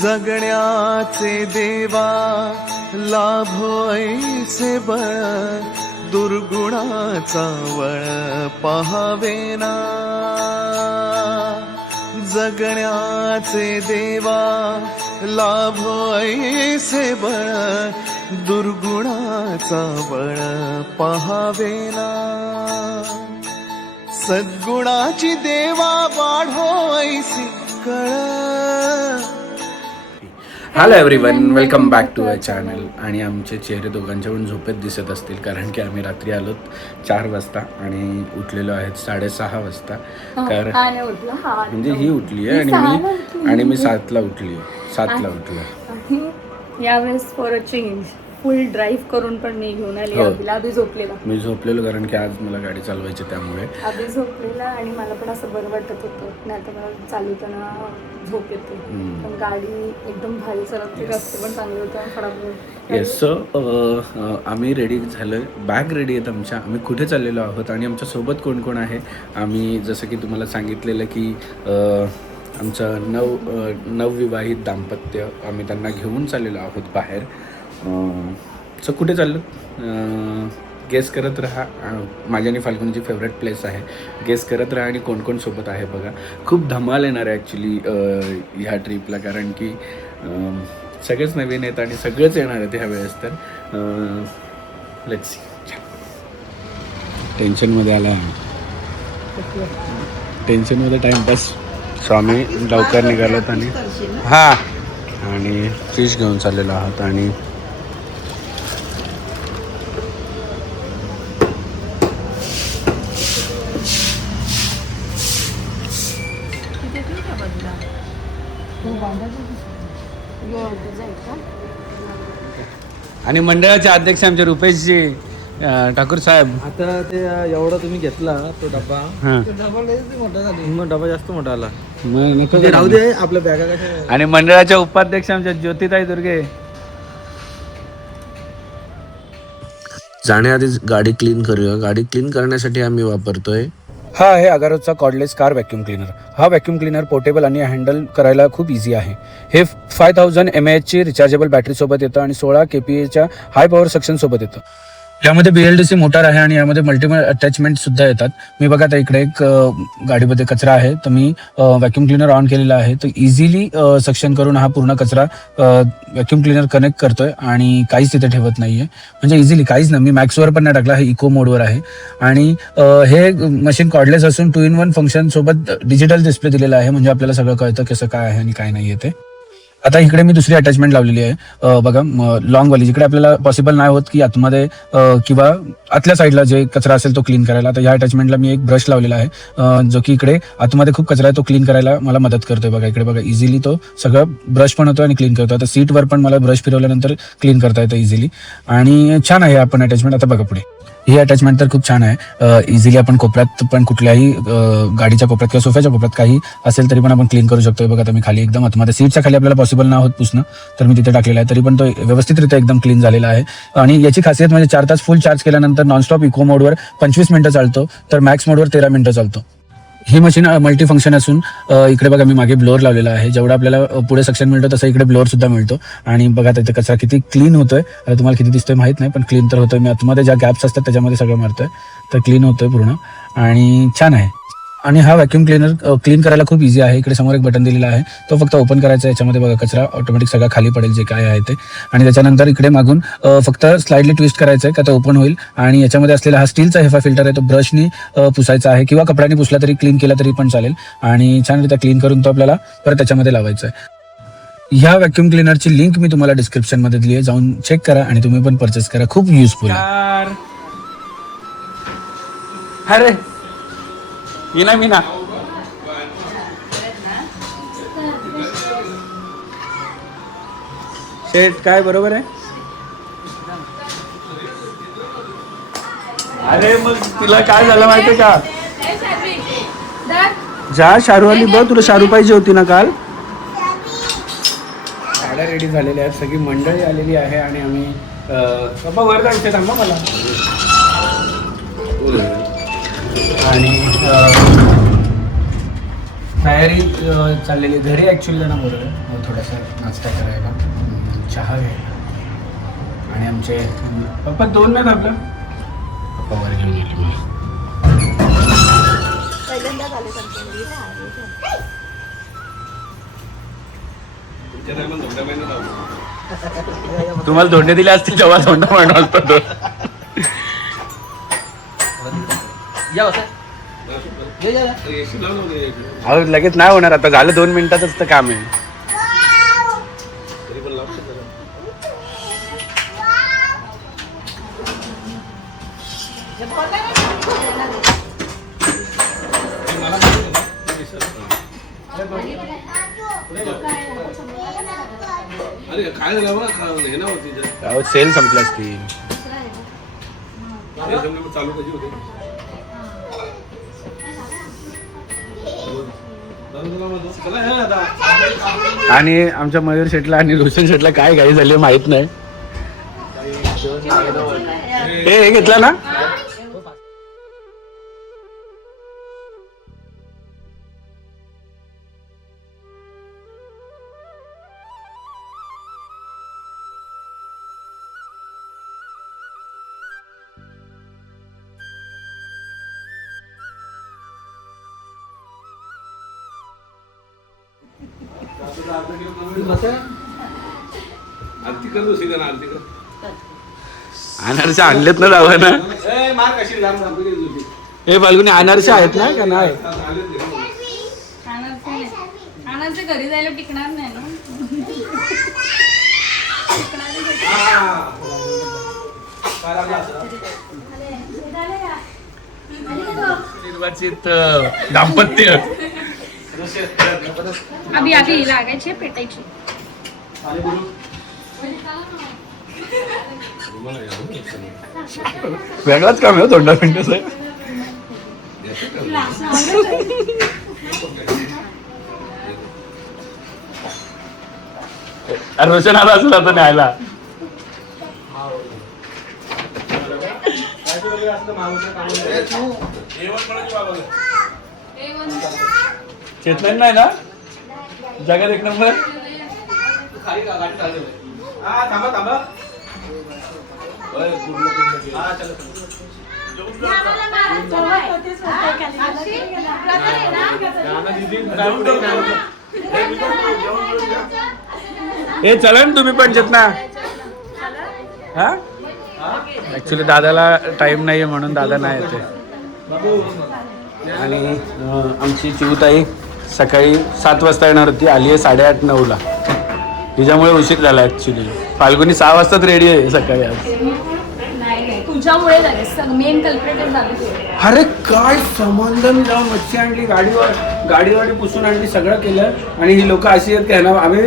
जगण्याचे देवा लाभो ऐसे बळ, दुर्गुणाचा वळ पहावेना. जगण्याचे देवा लाभो ऐसे बळ, दुर्गुणाचा बळ पहावेना. सद्गुणाची देवा वाढो ऐसी कळ. Hello everyone, welcome back to a channel. आणि आमचे चेहरे दोघांच्या पण झोपेत दिसत असतील, कारण की आम्ही रात्री आलो 4 वाजता आणि उठलेलो आहेत 6:30 वाजता. म्हणजे ही उठली आहे आणि मी 7ला उठली आहे. 7ला उठलो. यावेळेस for a change full drive करून पण मी घेऊन आली. आधी झोपलेला, मी झोपलेलो कारण की आज मला गाडी चालवायची, त्यामुळे आधी झोपलेला. आणि मला पण असं बरं वाटत होतं, नाही तर मला चालवताना झोप येते. पण गाडी एकदम भारी चालवते, रस्ते पण चांगले होते. खराब येस. सो आम्ही रेडी झालो, बॅग रेडी आहेत आमच्या. आम्ही कुठे चाललेलो आहोत आणि आमच्यासोबत कोण कोण आहे. आम्ही जसं की तुम्हाला सांगितलेलं की आमचं नवविवाहित दाम्पत्य, आम्ही त्यांना घेऊन चाललेलो आहोत बाहेर. सो कुठे चाललो गेस करत राहा. माझी आणि फाल्गुनीची फेवरेट प्लेस आहे. गेस करत राहा आणि कोण कोण सोबत आहे बघा. खूप धमाल येणार आहे ॲक्च्युली ह्या ट्रिपला, कारण की सगळेच नवीन आहेत आणि सगळेच येणार आहेत ह्या वेळेस. तर लेट्स सी. टेन्शनमध्ये आला, टेन्शनमध्ये टाईमपास. सो आम्ही लवकर निघालोत आणि हां आणि फिश घेऊन चाललेलो आहोत. आणि आणि मंडळाचे अध्यक्ष आमचे रुपेशजी ठाकूर साहेब. आता ते एवढा तुम्ही घेतला तो डबा, मग डबा जास्त मोठा आला. मग राहू दे, आपल्या बॅगा कशा. आणि मंडळाच्या उपाध्यक्ष आमच्या ज्योतिताई दुर्गे. जाण्याआधी गाडी क्लीन करूया. गाडी क्लीन करण्यासाठी आम्ही वापरतोय हा आहे अगारोचा कॉर्डलेस कार व्हॅक्यूम क्लीनर. हा व्हॅक्यूम क्लीनर पोर्टेबल आणि हँडल करायला खूप इझी आहे. हे 5000 mAhची रिचार्जेबल बॅटरीसोबत येतं आणि 16 kPaच्या हाय पॉवर सक्शनसोबत येतं. यामध्ये BLDC मोटार आहे आणि यामध्ये मल्टिपल अटॅचमेंट सुद्धा येतात. मी बघा आता इकडे एक गाडीमध्ये कचरा आहे, तर मी व्हॅक्यूम क्लीनर ऑन केलेला आहे. तर इझिली सक्शन करून हा पूर्ण कचरा व्हॅक्यूम क्लीनर कनेक्ट करतोय आणि काहीच तिथे ठेवत नाहीये. म्हणजे इझिली काहीच नाही. मी मॅक्सवर पण नाही टाकला, हे इको मोडवर आहे. आणि हे मशीन कॉर्डलेस असून 2-in-1 फंक्शन सोबत डिजिटल डिस्प्ले दिलेला आहे. म्हणजे आपल्याला सगळं कळतं कसं काय आहे आणि काय नाही आहे ते. आता इकडे मी दुसरी अटॅचमेंट लावलेली आहे बघा, लॉंगवाली, जिकडे आपल्याला पॉसिबल नाही होत की आतमध्ये किंवा आतल्या साईडला जे कचरा असेल तो क्लीन करायला. तर या अटॅचमेंटला मी एक ब्रश लावलेला आहे, जो की इकडे आतमध्ये खूप कचरा आहे तो क्लीन करायला मला मदत करतोय. बघा इकडे बघा, इझिली तो सगळं ब्रश पण होतो आणि क्लीन करतो. आता सीटवर पण मला ब्रश फिरवल्यानंतर क्लीन करता येतं इझिली. आणि छान आहे आपण अटॅचमेंट. आता बघा पुढे, ही अटॅचमेंट तर खूप छान आहे. इझिली आपण कोपऱ्यात पण, कुठल्याही गाडीच्या कोपऱ्यात किंवा सोफ्याच्या कोपऱ्यात काही असेल तरी पण आपण क्लीन करू शकतो. बघा आता मी खाली एकदम आतमध्ये सीटच्या खाली आपल्याला पॉसिबल नाही होत पुसणं, तर मी तिथे टाकलेलं आहे. तरी पण तो व्यवस्थितरित्या एकदम क्लीन झालेला आहे. आणि याची खासियत म्हणजे 4 तास फुल चार्ज केल्यानंतर नॉनस्टॉप इको मोडवर 25 मिनिटं चालतो, तर मॅक्स मोडवर 13 मिनिटं चालतो. ही मशीन मल्टी फंक्शन असून इकडे बघा मी मागे ब्लोअर लावलेला आहे. जेवढा आपल्याला पुढे सक्शन मिळतो तसं इकडे ब्लोअर सुद्धा मिळतो. आणि बघा तिथे कचरा किती क्लीन होतोय. आता तुम्हाला किती दिसतोय माहित नाही, पण क्लीन तर होतोय. मी आतमध्ये ज्या गॅप्स असतात त्याच्यामध्ये सगळं मारतोय, तर क्लीन होतोय पूर्ण आणि छान आहे. आणि हा व्हॅक्यूम क्लीनर क्लीन करायला खूप इझी आहे. इकडे समोर एक बटन दिलेला आहे, तो फक्त ओपन करायचा. याच्यामध्ये बघा कचरा ऑटोमॅटिक सगळा खाली पडेल जे काय आहे ते. आणि त्याच्यानंतर इकडे मागून फक्त स्लाइडली ट्विस्ट करायचं आहे का तो ओपन होईल. आणि याच्यामध्ये असलेला हा स्टीलचा हेफा फिल्टर आहे, तो ब्रशनी पुसायचा आहे किंवा कपड्याने पुसला तरी, क्लीन केला तरी पण चालेल. आणि छानरित्या क्लीन करून तो आपल्याला परत त्याच्यामध्ये लावायचा आहे. ह्या व्हॅक्यूम क्लीनरची लिंक मी तुम्हाला डिस्क्रिप्शनमध्ये दिली आहे, जाऊन चेक करा आणि तुम्ही पण परचेस करा. खूप युजफुल आहे. अरे मीना शेट काय बरोबर आहे. अरे मग तिला काय झालं माहितीये का, जा शाहरुख आली बघ, तुला शाहरुख पाहिजे होती ना काल. गाड्या रेडी झालेल्या आहेत, सगळी मंडळी आलेली आहे आणि आम्ही बाबा वर जायचं थांबा मला. आणि तयारी चाललेली आहे. घरी ॲक्च्युली त्यांना बोलवलं थोडासा नाश्ता करायला, चहा घ्यायला. आणि आमचे पप्पा 2 नाही आपलं पप्पा वर घेऊन गेले मला. पहिल्यांदाच आले त्यांच्या घरी. तुम्हाला धोंडे दिले असतील तेव्हा धोंडा म्हणून असतो तो. अहो लगेच नाही होणार, आता झालं 2 मिनिटातच तर काम आहे. अरे काय झालं बा हे ना होती अहो सेल संपली असती. चालू कशी होते आणि आमच्या मयूर शेटला आणि रोशन शेटला काय घाई झाली माहित नाही. हे घेतला ना. आरती कर दुसरी का आरती कर अनारसे आणलेत ना जावं ना. हे फाल्गुनी अनारसे आहेत ना का नाही. आणायचं घरी जायला टिकणार नाही ना. निर्वाचित दाम्पत्य आधी आधी लागायची पेटायची. वेगळाच काम आहे तोंडा पिंडाचं. रोशन आला असेल आता न्यायला. चेतन नाही ना जगात 1 नंबर. हे चला ना तुम्ही पण चेतना. हा ऍक्च्युली दादाला टाइम नाहीये म्हणून दादा नाही येते. आणि आमची चिवताई सकाळी 7 वाजता येणार होती, आली आहे 8:30-9ला. तिच्यामुळे उशीर झाला ऍक्च्युली. फाल्गुनी 6 वाजताच रेडी आहे सकाळी आज. नाही तुझ्यामुळे झाले, मेन कल्प्रेटर झाले. अरे काय संबंध, मी जाऊन मच्छी आणली गाडीवाडी पुसून आणली, सगळं केलं. आणि ही लोक अशी आहेत की ना आम्ही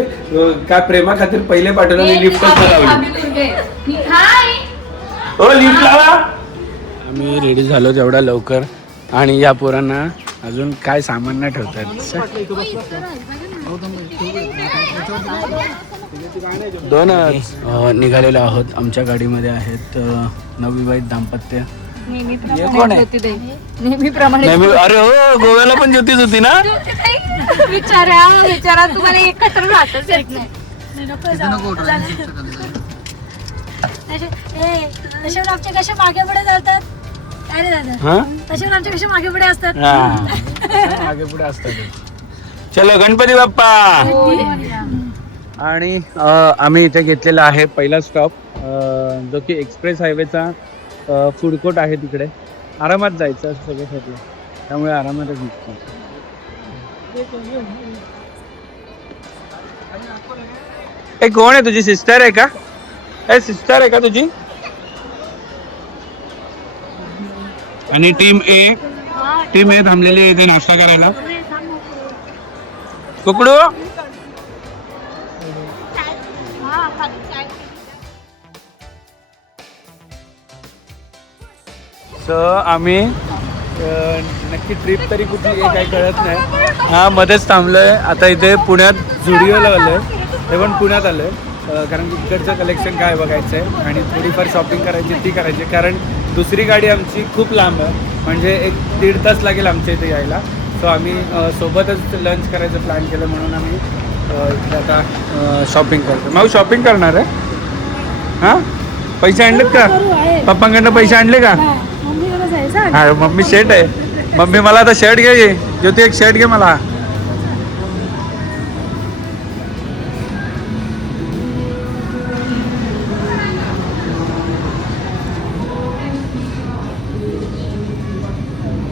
काय प्रेमा खातीर पहिले पाठवलं आणि लिफ्टच लावली. हो लिफ्ट लावा. आम्ही रेडी झालो तेवढा लवकर आणि या पोरांना अजून काय सामान नाही ठेवतात. 2 निघालेलो आहोत. आमच्या गाडीमध्ये आहेत नवविवाहित दाम्पत्य. नेहमीप्रमाणे अरे हो गोव्याला पण ज्योतीच होती ना. विचारा तुम्हाला एकत्र राहतच येत नाही. आमचे कसे मागे पुढे जातात काय रे दादा. तसे आमचे कसे मागे पुढे असतात. मागे पुढे असतात. चलो गणपती बाप्पा. आणि आम्ही इथे घेतलेला आहे पहिला स्टॉप, जो की एक्सप्रेस हायवेचा फूड कोर्ट आहे. तिकडे आरामात जायचं सगळं सगळं, त्यामुळे आरामातच निघतो. ए कोण आहे तुझी सिस्टर आहे का. सिस्टर आहे का तुझी. आणि टीम ए थांबलेली आहे इथे नाश्ता करायला. कुकडू आम्ही नक्की ट्रिप तरी कुठली आहे काही कळत नाही. हा मध्येच थांबलोय. आता इथे पुण्यात झुडिओला आलोय. हे पण पुण्यात आलोय कारण इकडचं कलेक्शन काय बघायचं आहे आणि थोडीफार शॉपिंग करायची ती करायची. कारण दुसरी गाडी आमची खूप लांब आहे, म्हणजे 1-1.5 तास लागेल आमच्या इथे यायला. सो आम्ही सोबतच लंच करायचं प्लॅन केलं म्हणून आम्ही इथे आता शॉपिंग करतो. मग शॉपिंग करणार आहे हां? पैसे आणलेत का? पप्पांकडनं पैसे आणले का? मम्मीकडे जायचं. हा मम्मी शर्ट आहे. मम्मी मला आता शर्ट घे. ज्योती एक शर्ट घे मला.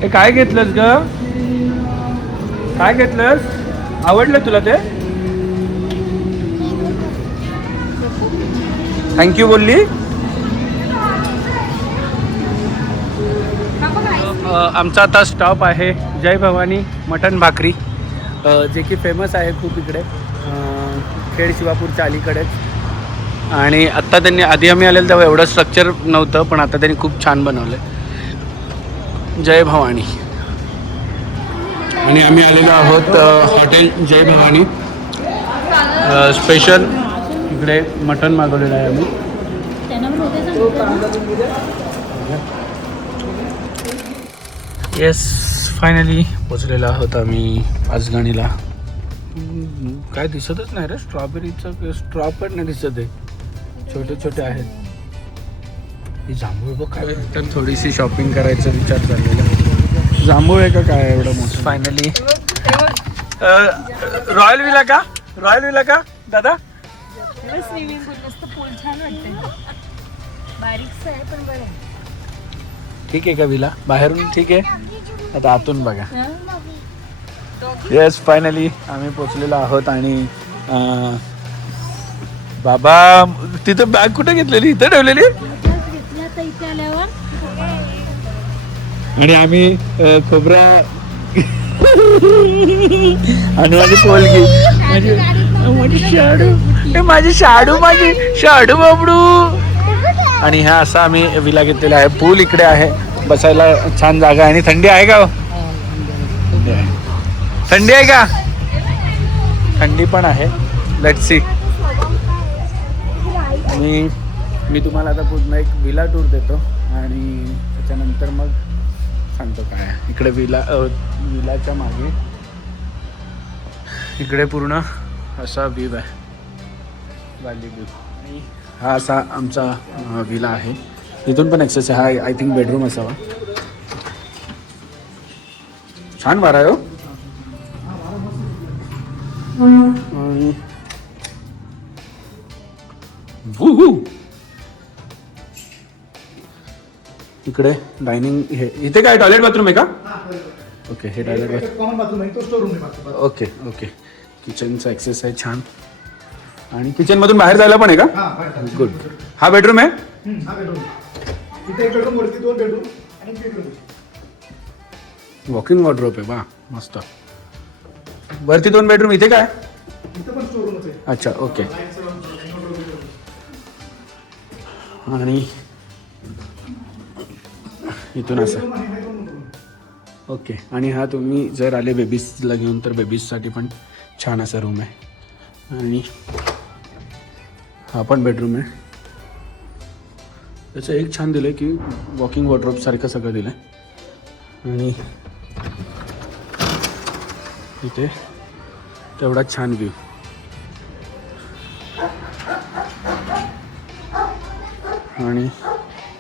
हे काय घेतलंस ग? काय घेतलंस? आवडलं तुला ते? थँक्यू बोलली. आमचा आता स्टॉप आहे जय भवानी मटण भाकरी, जे की फेमस आहे खूप इकडे खेड शिवापूरच्या अलीकडेच. आणि आत्ता त्यांनी आधी आम्ही आलेलो तेव्हा एवढं स्ट्रक्चर नव्हतं, पण आता त्यांनी खूप छान बनवलं आहे. जय भवानी. आणि आम्ही आलेलो आहोत हॉटेल जय भवानी. स्पेशल इकडे मटण मागवलेलं आहे आम्ही. येस फायनली पोचलेलो आहोत आम्ही पाचगणीला. काय दिसतच नाही रे, स्ट्रॉबेरीचं स्ट्रॉ पण नाही दिसत आहे, छोटे छोटे आहेत. ही जांभूळ बघ काय. तर थोडीशी शॉपिंग करायचा विचार चाललेला. जांभूळ आहे का काय एवढं मोठं? फायनली रॉयल विला का? रॉयल विला का दादा? स्विमिंग पूल मस्त पूल छान वाटते. बारीकच आहे पण बरं. ठीक आहे का विला? बाहेरून ठीक आहे, आता आतून बघा. येस फायनली आम्ही पोचलेलो आहोत. आणि बाबा तिथं बॅग कुठे घेतलेली? इथं ठेवलेली. इथे आल्यावर आणि आम्ही खोबरा आणि माझी पोलगी, माझी शाडू, माझी शाडू, माझी शाडू बाबडू. आणि ह्या असा आम्ही विला घेतलेला आहे. पूल इकडे आहे, बसायला छान जागा आहे. आणि थंडी आहे का? थंडी आहे का? थंडी पण आहे. Let's see. मी तुम्हाला आता पुन्हा एक विला टूर देतो आणि त्याच्यानंतर मग सांगतो काय आहे. इकडे विलाच्या मागे इकडे पूर्ण असा व्ह्यू आहे, व्हॅली व्ह्यू. आणि हा असा आमचा विला आहे. इथून पण ॲक्सेस आहे. हा आय थिंक बेडरूम असावा. छान वारा आहे हो. इकडे डायनिंग. हे इथे काय टॉयलेट बाथरूम आहे का? ओके, हे टॉयलेट बाथरूम आहे. तो स्टोर रूम आहे. Okay okay. किचनचा ॲक्सेस आहे छान. आणि किचन मधून बाहेर जायला पण आहे का? गुड. हा बेडरूम आहे. वॉकिंग वॉर्डरोब आहे. वा मस्त. वरती 2 बेडरूम. इथे काय? अच्छा ओके. आणि इथून असं ओके. आणि हा तुम्ही जर आले बेबीजला घेऊन तर बेबीजसाठी पण छान असा रूम आहे. आणि हा पण बेडरूम आहे. त्याचं एक छान दिलं आहे की वॉकिंग वॉर्डरोब सारखं सगळं दिलं आहे. आणि इथे तेवढाच छान व्ह्यू. आणि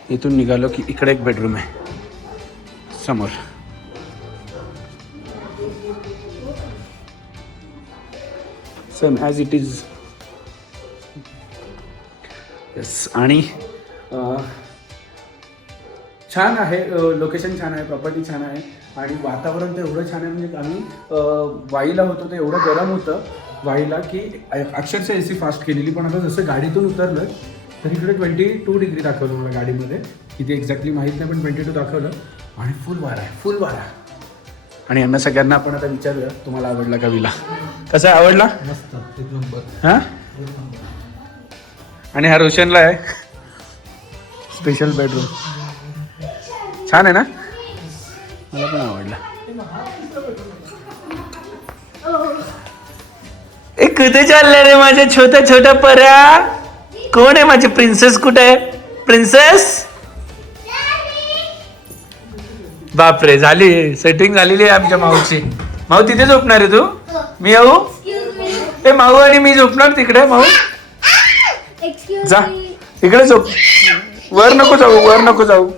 इथून निघालो की इकडे एक बेडरूम आहे समोर. Same as it is. Yes. आणि छान आहे, लोकेशन छान आहे, प्रॉपर्टी छान आहे. आणि वातावरण तर एवढं छान आहे. म्हणजे आम्ही वाईला होतो तर एवढं गरम होतं वाईला की अक्षरशः AC फास्ट केलेली. पण आता जसं गाडीतून उतरलं तर इकडे 22 डिग्री दाखवलं मला गाडीमध्ये. किती एक्झॅक्टली माहीत नाही, पण 22 दाखवलं. आणि फुल वारा आहे, फुल वारा. आणि यांना सगळ्यांना आपण आता विचारूया तुम्हाला आवडला का विला? कसा आहे? आवडला? मस्त एक नंबर. हां. आणि हा रोशनला आहे स्पेशल बेडरूम. छान आहे ना? मला पण आवडला. ए कुठे चालले रे माझ्या छोट्या छोट्या पऱ्या? कोण आहे माझी प्रिन्सेस? कुठे आहे प्रिन्सेस? बापरे, झाली सेटिंग झालेली आहे आमच्या माऊची. माऊ तिथे झोपणार आहे तू? मी येऊ? ए माऊ आणि मी झोपणार तिकडे. माऊ जा तिकडे झोप, वर नको जाऊ.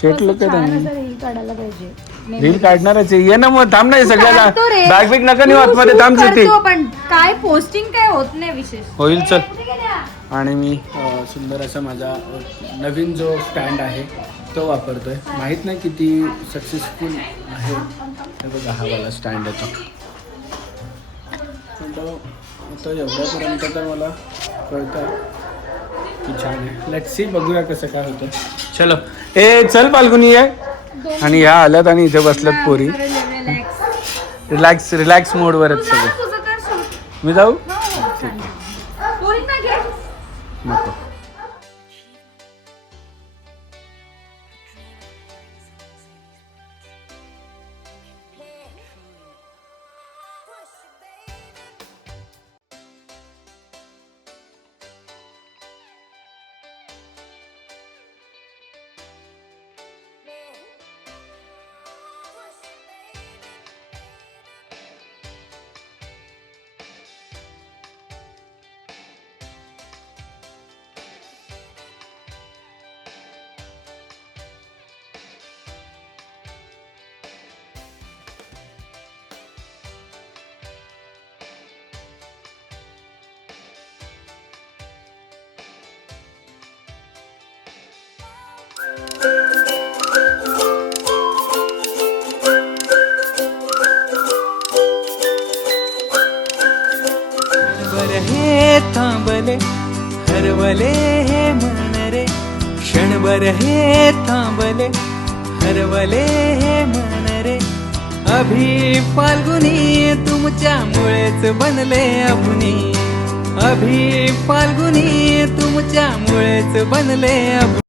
शेटलं काय रील काढायला पाहिजे. रील काढणारच आहे. ये ना मग, थांब नाही सगळ्याला बॅग बिग नका नेऊ आतमध्ये, थांब ते पण काय पोस्टिंग काय होत नाही विशेष. होईल. चल. आणि मी सुंदर असा माझा नवीन जो स्टँड आहे तो वापरतोय. माहीत नाही किती सक्सेसफुल आहे. हे बघा हा वाला स्टँड आहे तो एवढ्यापर्यंत तर मला कळतं की छान आहे. लेट्स सी, बघूया कसं काय होतं. चलो ए चल फाल्गुनी आहे. आणि ह्या आल्यात आणि इथे बसल्यात पोरी. रिलॅक्स मोडवरच सगळं. मी जाऊ? नको. हे थांबले हरवले हे मन रे, क्षणभर हे थांबले हरवले हे मन रे. अभि फाल्गुनी तुमच्यामुळेच बनले अभुनी, अभि फाल्गुनी तुमच्यामुळेच बनले अभुनी.